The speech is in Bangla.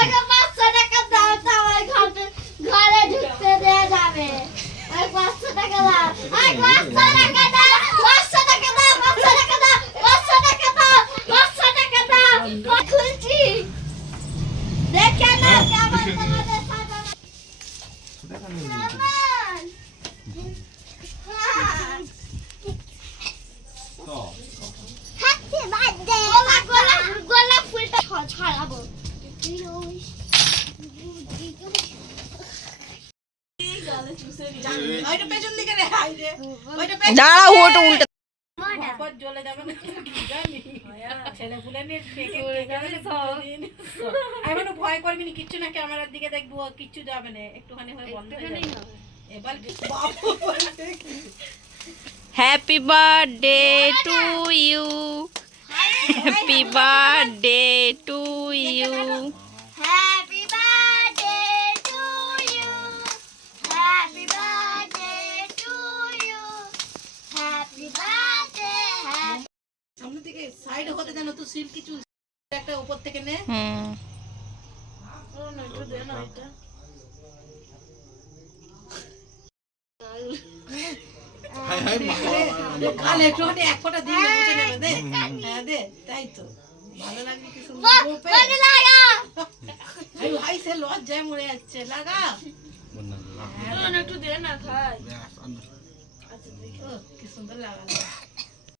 আগে 500 টাকা দাও তো আমার ঘরে ঢুকতে দেয়া যাবে। আর 500 টাকা দাও। আর 500 টাকা দাও। 500 টাকা দাও। 500 টাকা দাও। 500 টাকা দাও। 500 টাকা দাও। খুলছি। দেখে না কেমন তোমাদের সাথে। Happy birthday. গোলাপ ফুলটা ছড়াবো। দাঁড়া ওটা উল্টে জ্বলে যাবে এখনো ভয় করবি না কিচ্ছু না ক্যামেরার দিকে দেখবো কিচ্ছু যাবে না একটুখানি হয়ে বন্ধ হয়ে যাবে এবার happy birthday to you happy birthday to you happy birthday to you happy birthday to you happy birthday সামনে থেকে সাইড হতে জানো তো সিল্কি চুল একটা উপর থেকে নে একটু দে না এটা কাল একটু এক ফোঁটা দিয়ে বুঝে নেবে দে হ্যাঁ দে তাই তো ভালো লাগবে কি সুন্দর বন্ধ লাগা এই ভাই সে লজ্জায় মরে যাচ্ছে লাগা একটু দে না খাই আচ্ছা দেখো কি সুন্দর লাগা